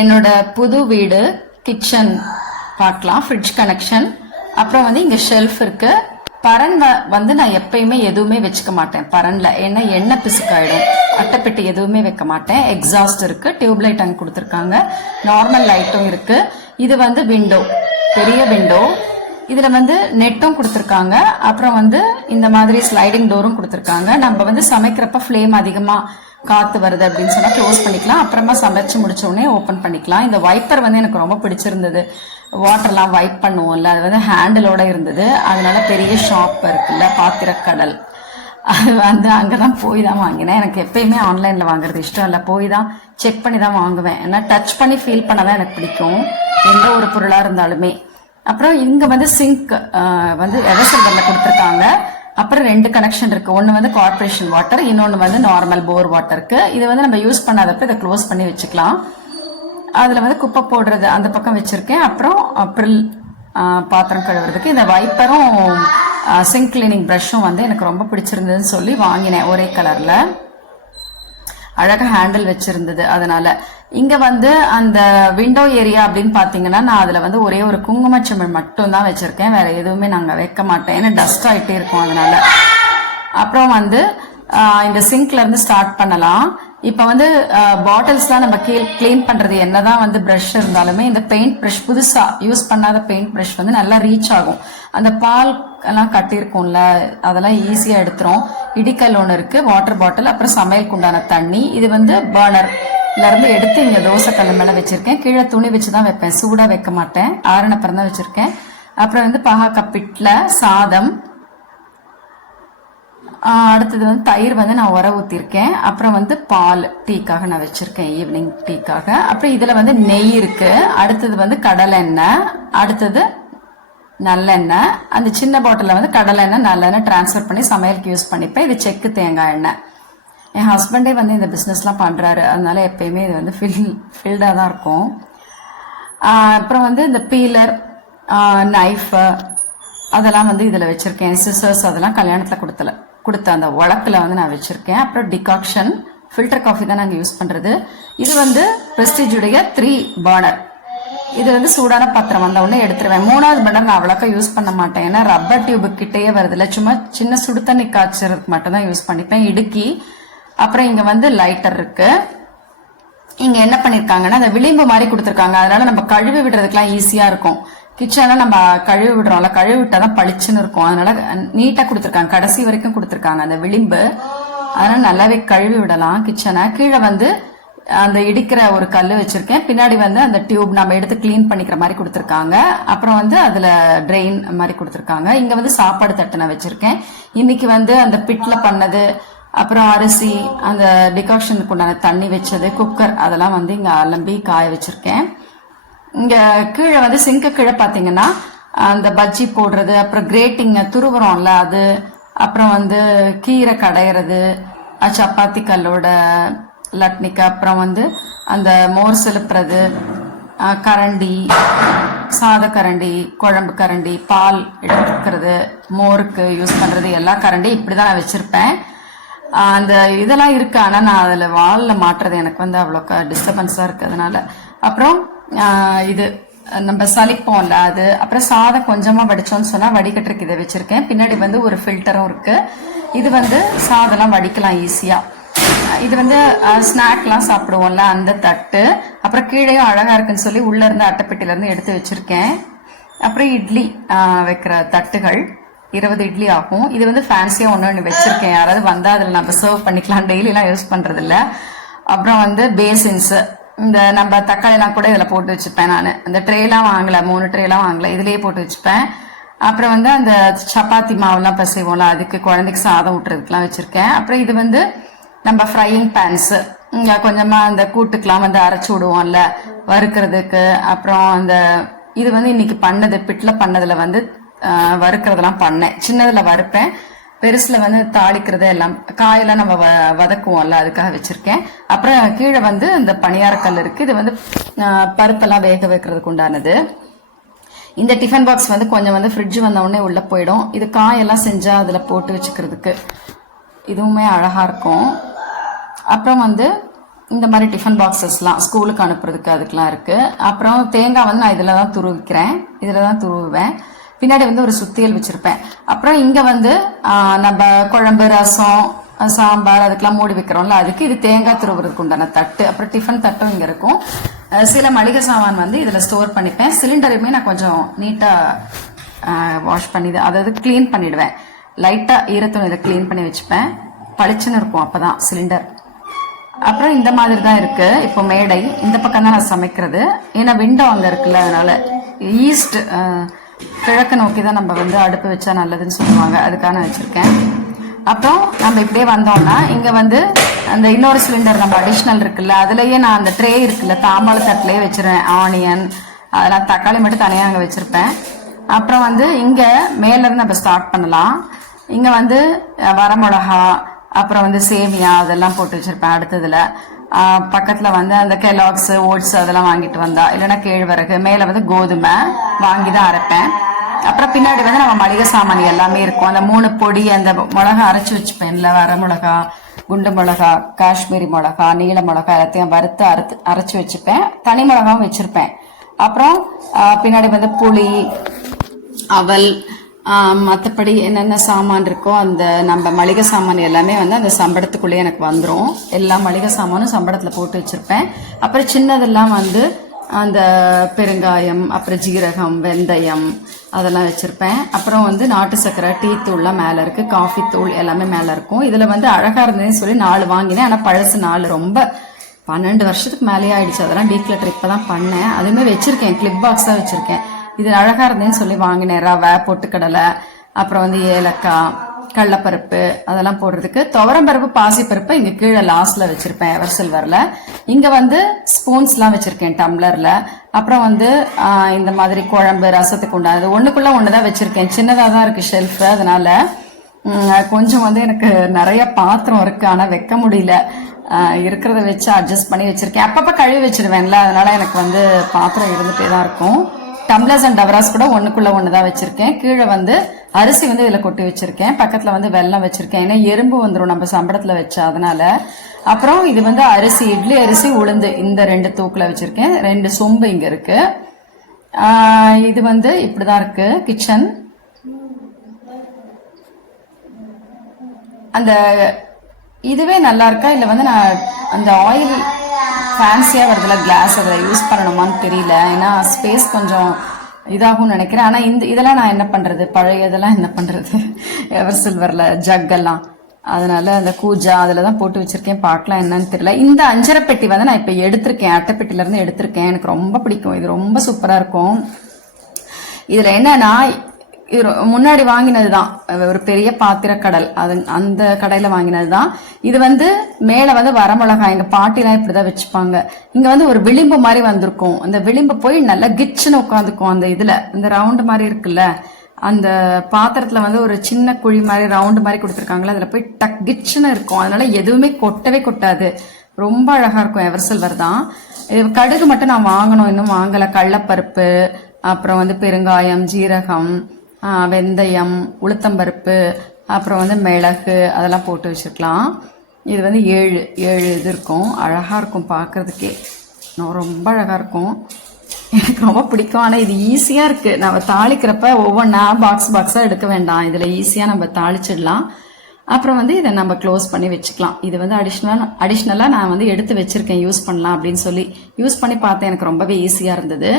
என்னோட புது வீடு கிச்சன் பார்க்கலாம். Fridge connection. அப்புறம் வந்து இங்க ஷெல்ஃப் இருக்கு. பரன் வந்து நான் எப்பயுமே எதுவுமே வச்சுக்க மாட்டேன் பரன்ல, ஏன்னா எண்ணெய் பிசுக்காயிடும். அட்டைப்பெட்டி எதுவுமே வைக்க மாட்டேன். எக்ஸாஸ்ட் இருக்கு, டியூப் லைட் அங்கே கொடுத்துருக்காங்க, நார்மல் லைட்டும் இருக்கு. இது வந்து விண்டோ, பெரிய விண்டோ. இதுல வந்து நெட்டும் கொடுத்துருக்காங்க. அப்புறம் வந்து இந்த மாதிரி ஸ்லைடிங் டோரும் கொடுத்துருக்காங்க. நம்ம வந்து சமைக்கிறப்ப ஃப்ளேம் அதிகமா காத்து வருது அப்படின்னு சொன்னா க்ளோஸ் பண்ணிக்கலாம். அப்புறமா சமைச்சு முடிச்ச உடனே ஓப்பன் பண்ணிக்கலாம். இந்த வைப்பர் வந்து எனக்கு ரொம்ப பிடிச்சிருந்தது. வாட்டர்லாம் வைப் பண்ணுவோம்ல, அது வந்து ஹேண்டிலோட இருந்தது. அதனால பெரிய ஷாப் இருக்குல்ல, பாத்திரக்கடல், அது வந்து அங்கதான் போய் தான் வாங்கினேன். எனக்கு எப்பயுமே ஆன்லைன்ல வாங்குறது இஷ்டம் இல்லை, போய் தான் செக் பண்ணி தான் வாங்குவேன். ஏன்னா டச் பண்ணி ஃபீல் பண்ணதான் எனக்கு பிடிக்கும், எந்த ஒரு பொருளா இருந்தாலுமே. அப்புறம் இங்க வந்து சிங்க் வந்து எவசல்ல கொடுத்துருக்காங்க. அப்புறம் 2 கனெக்ஷன் இருக்கு. ஒன்னு வந்து கார்பரேஷன் வாட்டர், இன்னொன்னு வந்து நார்மல் போர் வாட்டருக்கு. இது வந்து நம்ம யூஸ் பண்ணாதப்ப இதை க்ளோஸ் பண்ணி வச்சுக்கலாம். அதுல வந்து குப்பை போடுறது அந்த பக்கம் வச்சிருக்கேன். அப்புறம் அப்ரில் பாத்திரம் கழுவுறதுக்கு இந்த வைப்பரும் சிங்க் கிளீனிங் ப்ரஷும் வந்து எனக்கு ரொம்ப பிடிச்சிருந்ததுன்னு சொல்லி வாங்கினேன். ஒரே கலர்ல அழகா ஹேண்டில் வச்சிருந்தது. அதனால இங்க வந்து அந்த விண்டோ ஏரியா அப்படின்னு பாத்தீங்கன்னா, நான் அதுல வந்து ஒரே ஒரு குங்குமச்சிமிழ் மட்டும் தான் வச்சிருக்கேன், வேற எதுவுமே நாங்க வைக்க மாட்டேன், ஏன்னா டஸ்ட் ஆயிட்டே இருக்கும் அதனால. அப்புறம் வந்து இந்த சிங்க்ல இருந்து ஸ்டார்ட் பண்ணலாம். இப்ப வந்து பாட்டில்ஸ்லாம் நம்ம கிளீன் பண்றது என்னதான் வந்து ப்ரஷ் இருந்தாலுமே, இந்த பெயிண்ட் ப்ரஷ் புதுசா யூஸ் பண்ணாத பெயிண்ட் ப்ரஷ் வந்து நல்லா ரீச் ஆகும். அந்த பால் எல்லாம் கட்டியிருக்கும்ல, அதெல்லாம் ஈஸியா எடுத்துரும். இடிக்கல் ஒன்று இருக்கு, வாட்டர் பாட்டில், அப்புறம் சமையலுக்கு உண்டான தண்ணி. இது வந்து பர்னர்ல இருந்து எடுத்து இங்க தோசை கல்லு மேல வச்சிருக்கேன். கீழே துணி வச்சுதான் வைப்பேன், சூடா வைக்க மாட்டேன், ஆறுனப்புறம் தான் வச்சிருக்கேன். அப்புறம் வந்து பாகக்கப்பிட்ல சாதம். அடுத்தது வந்து தயிர் வந்து நான் உர ஊத்திருக்கேன். அப்புறம் வந்து பால் டீக்காக நான் வச்சிருக்கேன், ஈவினிங் டீக்காக. அப்புறம் இதுல வந்து நெய் இருக்கு. அடுத்தது வந்து கடலை எண்ணெய், அடுத்தது நல்லெண்ணெய். அந்த சின்ன பாட்டில வந்து கடலை எண்ணெய் நல்லெண்ணெய் டிரான்ஸ்ஃபர் பண்ணி சமையலுக்கு யூஸ் பண்ணிப்பேன். இது செக்கு தேங்காய் எண்ணெய். என் ஹஸ்பண்டே வந்து இந்த பிஸ்னஸ்லாம் பண்றாரு, அதனால எப்பயுமே இது வந்து ஃபில்டா தான் இருக்கும். அப்புறம் வந்து இந்த பீலர், நைஃப் அதெல்லாம் வந்து இதுல வச்சிருக்கேன். சிசர்ஸ் அதெல்லாம் கல்யாணத்துல கொடுத்த அந்த உழப்புல வந்து நான் வச்சிருக்கேன். அப்புறம் டிகாக்ஷன் ஃபில்டர் காஃபி தான் நாங்கள் யூஸ் பண்றது. இது வந்து பிரஸ்டீஜுடைய 3 பர்னர். இது வந்து சூடான பாத்திரம் வந்த உடனே எடுத்துருவேன். 3வது பர்னர் நான் அவ்வளோக்கா யூஸ் பண்ண மாட்டேன், ஏன்னா ரப்பர் டியூபு கிட்டேயே வருதுல்ல, சும்மா சின்ன சுடு தண்ணி காய்ச்சறதுக்கு மட்டும் தான் யூஸ் பண்ணிப்பேன். இடுக்கி. அப்புறம் இங்க வந்து லைட்டர் இருக்கு. இங்க என்ன பண்ணிருக்காங்கன்னா, அந்த விளிம்பு மாதிரி கொடுத்துருக்காங்க, அதனால நம்ம கழுவி விடுறதுக்குலாம் ஈஸியா இருக்கும். கிச்சன்ல நம்ம கழுவி விடுறோம்ல, கழுவி விட்டாதான் பளிச்சுன்னு இருக்கும், அதனால நீட்டா கொடுத்துருக்காங்க, கடைசி வரைக்கும் கொடுத்துருக்காங்க அந்த விளிம்பு. அதனால நல்லாவே கழுவி விடலாம் கிச்சனை. கீழே வந்து அந்த இடிக்கிற ஒரு கல் வச்சிருக்கேன். பின்னாடி வந்து அந்த டியூப் நம்ம எடுத்து கிளீன் பண்ணிக்கிற மாதிரி கொடுத்துருக்காங்க. அப்புறம் வந்து அதுல ட்ரெயின் மாதிரி கொடுத்துருக்காங்க. இங்க வந்து சாப்பாடு தட்டு நான் வச்சிருக்கேன். இன்னைக்கு வந்து அந்த பிட்ல பண்ணது, அப்புறம் அரிசி, அந்த டிகாக்ஷனுக்கு உண்டான தண்ணி வச்சது, குக்கர், அதெல்லாம் வந்து இங்க அலம்பி காய வச்சிருக்கேன். இங்க கீழே வந்து சிங்க்கு கீழே பாத்தீங்கன்னா அந்த பஜ்ஜி போடுறது, அப்புறம் கிரேட்டிங் துருவுறோம்ல அது, அப்புறம் வந்து கீரை கடையிறது, சப்பாத்தி கல்லோட லட்னிக்கு, அப்புறம் வந்து அந்த மோர் செலுப்புறது, கரண்டி, சாத கரண்டி, குழம்பு கரண்டி, பால் எடுத்துக்கிறது, மோருக்கு யூஸ் பண்றது, எல்லா கரண்டி இப்படிதான் நான் வச்சிருப்பேன். அந்த இதெல்லாம் இருக்கு, ஆனா நான் அதுல வால்ல மாட்டுறது எனக்கு வந்து அவ்வளோக்கா டிஸ்டர்பன்ஸா இருக்கு, அதனால. அப்புறம் இது நம்ம சலிப்போம்ல அது. அப்புறம் சாதம் கொஞ்சமா வடிச்சோம்னு சொன்னா வடிகட்டுறதுக்கு இதை வச்சிருக்கேன். பின்னாடி வந்து ஒரு ஃபில்டரும் இருக்கு. இது வந்து சாதம்லாம் வடிக்கலாம் ஈஸியா. இது வந்து ஸ்நாக்லாம் சாப்பிடுவோம்ல அந்த தட்டு. அப்புறம் கீழேயும் அழகா இருக்குன்னு சொல்லி உள்ள இருந்து அட்டைப்பெட்டில இருந்து எடுத்து வச்சிருக்கேன். அப்புறம் இட்லி வைக்கிற தட்டுகள் 20 இட்லி ஆகும். இது வந்து ஃபேன்சியா ஒன்று வச்சிருக்கேன், யாராவது வந்தா அதில் நம்ம சர்வ் பண்ணிக்கலாம், டெய்லிலாம் யூஸ் பண்றது இல்ல. அப்புறம் வந்து பேசின்ஸ், இந்த நம்ம தக்காளிலாம் கூட இதில் போட்டு வச்சுப்பேன். நான் இந்த ட்ரேலாம் வாங்கல, 3 ட்ரேலாம் வாங்கல, இதுலயே போட்டு வச்சுப்பேன். அப்புறம் வந்து அந்த சப்பாத்தி மாவுலாம் பசைவோம்ல, அதுக்கு குழந்தைக்கு சாதம் விட்டுறதுக்குலாம் வச்சிருக்கேன். அப்புறம் இது வந்து நம்ம ஃப்ரையிங் பேன்ஸ், இங்க கொஞ்சமா அந்த கூட்டுக்கெல்லாம் வந்து அரைச்சு விடுவோம்ல வறுக்கிறதுக்கு. அப்புறம் அந்த இது வந்து இன்னைக்கு பண்ணது, பிட்ல பண்ணதுல வந்து வறுக்கிறதெல்லாம் பண்ணேன். சின்னதுல வறுப்பேன், பெருசுல வந்து தாளிக்கிறது எல்லாம், காயெல்லாம் நம்ம வதக்குவோம்ல அதுக்காக வச்சிருக்கேன். அப்புறம் கீழே வந்து இந்த பணியாரக்கல் இருக்கு. இது வந்து பருப்பெல்லாம் வேக வைக்கிறதுக்கு உண்டானது. இந்த டிஃபன் பாக்ஸ் வந்து கொஞ்சம் வந்து ஃப்ரிட்ஜ் வந்த உடனே உள்ள போயிடும். இது காயெல்லாம் செஞ்சா அதுல போட்டு வச்சுக்கிறதுக்கு இதுவுமே அழகா இருக்கும். அப்புறம் வந்து இந்த மாதிரி டிஃபன் பாக்ஸஸ்லாம் ஸ்கூலுக்கு அனுப்புறதுக்கு அதுக்கெலாம் இருக்குது. அப்புறம் தேங்காய் வந்து நான் இதில் தான் துருவிக்கிறேன், இதில் தான் துருவுவேன். பின்னாடி வந்து ஒரு சுத்தியல் வச்சுருப்பேன். அப்புறம் இங்கே வந்து நம்ம குழம்பு, ரசம், சாம்பார் அதுக்கெல்லாம் மூடி வைக்கிறோம்ல, அதுக்கு இது தேங்காய் துருவுறதுக்கு உண்டான தட்டு. அப்புறம் டிஃபன் தட்டும் இங்கே இருக்கும். சில மளிகை சாமான் வந்து இதில் ஸ்டோர் பண்ணிப்பேன். சிலிண்டருமே நான் கொஞ்சம் நீட்டாக வாஷ் பண்ணி அதாவது க்ளீன் பண்ணிடுவேன். லைட்டாக ஈரத்துணி இதை க்ளீன் பண்ணி வச்சுப்பேன். பளிச்சுன்னு இருக்கும் அப்போ தான் சிலிண்டர். அப்புறம் இந்த மாதிரி தான் இருக்கு. இப்போ மேடை இந்த பக்கம் தான் நான் சமைக்கிறது. ஏன்னா விண்டோ அங்கே இருக்குல்ல, அதனால ஈஸ்ட் கிழக்கு நோக்கி தான் நம்ம வந்து அடுப்பு வச்சா நல்லதுன்னு சொல்லுவாங்க, அதுக்காக நான் வச்சிருக்கேன். அப்புறம் நம்ம இப்படியே வந்தோம்னா இங்க வந்து அந்த இன்னொரு சிலிண்டர் நம்ம அடிஷ்னல் இருக்குல்ல, அதுலயே நான் அந்த ட்ரே இருக்குல்ல தாம்பாள தட்டிலேயே வச்சிருவேன். ஆனியன் அதெல்லாம் தக்காளி மட்டும் தனியாக அங்கே வச்சிருப்பேன். அப்புறம் வந்து இங்க மேல இருந்து நம்ம ஸ்டார்ட் பண்ணலாம். இங்க வந்து வரமிளகா, அப்புறம் வந்து சேமியா அதெல்லாம் போட்டு வச்சிருப்பேன். அடுத்ததுல பக்கத்துல வந்து அந்த கெலாக்ஸ், ஓட்ஸ் அதெல்லாம் வாங்கிட்டு வந்தா, இல்லைன்னா கேழ்வரகு, மேல வந்து கோதுமை வாங்கி தான் அரைப்பேன். அப்புறம் பின்னாடி வந்து நம்ம மளிகை சாமான் எல்லாமே இருக்கும். அந்த 3 பொடி, அந்த மிளகா அரைச்சி வச்சுப்பேன்ல, வரமிளகா, குண்டு மிளகா, காஷ்மீரி மிளகா, நீல மிளகா எல்லாத்தையும் வறுத்து அரைச்சி வச்சுப்பேன். தனி மிளகாவும் வச்சிருப்பேன். அப்புறம் பின்னாடி வந்து புளி, அவல், மற்றபடி என்னென்ன சாமான் இருக்கோ அந்த நம்ம மளிகை சாமான் எல்லாமே வந்து அந்த சம்பளத்துக்குள்ளே எனக்கு வந்துடும். எல்லா மளிகை சாமானும் சம்பளத்தில் போட்டு வச்சுருப்பேன். அப்புறம் சின்னதெல்லாம் வந்து அந்த பெருங்காயம், அப்புறம் ஜீரகம், வெந்தயம் அதெல்லாம் வச்சுருப்பேன். அப்புறம் வந்து நாட்டு சர்க்கரை, டீ தூள்லாம் மேலே இருக்குது, காஃபி தூள் எல்லாமே மேலே இருக்கும். இதில் வந்து அழகாக இருந்ததுன்னு சொல்லி 4 வாங்கினேன். ஆனால் பழசு 4 ரொம்ப 12 வருஷத்துக்கு மேலேயே ஆயிடுச்சு. அதெல்லாம் டீக்ளட்டர் இப்போ தான் பண்ணேன். அதுவுமே வச்சுருக்கேன், கிளிப் பாக்ஸ் தான் வச்சுருக்கேன். இது அழகா இருந்தேன்னு சொல்லி வாங்கினேன். ரவை, பொட்டுக்கடலை, அப்புறம் வந்து ஏலக்காய், கடலப்பருப்பு அதெல்லாம் போடுறதுக்கு. துவரம்பருப்பு, பாசிப்பருப்பு இங்க கீழே லாஸ்ட்ல வச்சிருப்பேன் எவர் சில்வர்ல. இங்க வந்து ஸ்பூன்ஸ்லாம் வச்சிருக்கேன் டம்ளர்ல. அப்புறம் வந்து இந்த மாதிரி குழம்பு, ரசத்துக்கு உண்டானது ஒண்ணுக்குள்ள ஒண்ணுதான் வச்சிருக்கேன். சின்னதா தான் இருக்கு ஷெல்ஃப், அதனால கொஞ்சம் வந்து எனக்கு நிறைய பாத்திரம் இருக்கு, ஆனா வைக்க முடியல. இருக்கிறத வச்சு அட்ஜஸ்ட் பண்ணி வச்சிருக்கேன். அப்பப்ப கழுவி வச்சிருவேன்ல, அதனால எனக்கு வந்து பாத்திரம் இருந்துட்டே தான் இருக்கும். டம்ளர்ஸ் அண்ட் டவராஸ் கூட ஒண்ணுக்குள்ள ஒண்ணுதான் வச்சிருக்கேன். கீழே வந்து அரிசி வந்து இதுல கொட்டி வச்சிருக்கேன். பக்கத்துல வந்து வெல்லம் வச்சிருக்கேன், ஏன்னா எறும்பு வந்துடும் நம்ம சம்பளத்துல வச்சா, அதனால. அப்புறம் இது வந்து அரிசி, இட்லி அரிசி, உளுந்து இந்த 2 தூக்குல வச்சிருக்கேன். 2 சொம்பு இங்க இருக்கு. இது வந்து இப்படிதான் இருக்கு கிச்சன். அந்த இதுவே நல்லா இருக்கா இல்ல வந்து நான் அந்த ஆயில் ஃபேன்சியா வருதுல கிளாஸ், அதை யூஸ் பண்ணணுமான்னு தெரியல. ஏன்னா ஸ்பேஸ் கொஞ்சம் இதாகும்னு நினைக்கிறேன். ஆனா இதெல்லாம் நான் என்ன பண்றது, பழைய இதெல்லாம் என்ன பண்றது, எவர் சில்வர்ல ஜக் எல்லாம், அதனால அந்த கூஜா அதுலதான் போட்டு வச்சிருக்கேன். பார்க்கலாம் என்னன்னு தெரியல. இந்த அஞ்சரை பெட்டி வந்து நான் இப்ப எடுத்திருக்கேன், அட்டைப்பெட்டில இருந்து எடுத்திருக்கேன். எனக்கு ரொம்ப பிடிக்கும், இது ரொம்ப சூப்பரா இருக்கும். இதுல என்னன்னா இது முன்னாடி வாங்கினதுதான், ஒரு பெரிய பாத்திர கடல், அது அந்த கடையில வாங்கினதுதான். இது வந்து மேல வந்து வரமிளகாய், எங்க பாட்டிலாம் இப்படிதான் வச்சுப்பாங்க. இங்க வந்து ஒரு விளிம்பு மாதிரி வந்திருக்கும். அந்த விளிம்பு போய் நல்லா கிச்சுன்னு உட்காந்துக்கும். அந்த இதுல இந்த ரவுண்டு மாதிரி இருக்குல்ல, அந்த பாத்திரத்துல வந்து ஒரு சின்ன குழி மாதிரி ரவுண்டு மாதிரி கொடுத்துருக்காங்களா, அதுல போய் டக் கிச்சுன்னு இருக்கும். அதனால எதுவுமே கொட்டவே கொட்டாது, ரொம்ப அழகா இருக்கும். எவர் சில்வர் தான். கடுகு மட்டும் நான் வாங்கணும், இன்னும் வாங்கல. கடலப்பருப்பு, அப்புறம் வந்து பெருங்காயம், ஜீரகம், வெந்தயம், உளுத்தம்பருப்பு, அப்புறம் வந்து மிளகு அதெல்லாம் போட்டு வச்சுருக்கலாம். இது வந்து 7 இது இருக்கும். அழகாக இருக்கும் பார்க்குறதுக்கே, ரொம்ப அழகாக இருக்கும். எனக்கு ரொம்ப பிடிக்கும். ஆனால் இது ஈஸியாக இருக்குது. நம்ம தாளிக்கிறப்ப ஒவ்வொன்றா பாக்ஸாக எடுக்க வேண்டாம், இதில் ஈஸியாக நம்ம தாளிச்சிடலாம். அப்புறம் வந்து இதை நம்ம க்ளோஸ் பண்ணி வச்சுக்கலாம். இது வந்து அடிஷ்னலாக நான் வந்து எடுத்து வச்சுருக்கேன், யூஸ் பண்ணலாம் அப்படின்னு சொல்லி யூஸ் பண்ணி பார்த்தேன். எனக்கு ரொம்பவே ஈஸியாக இருந்தது.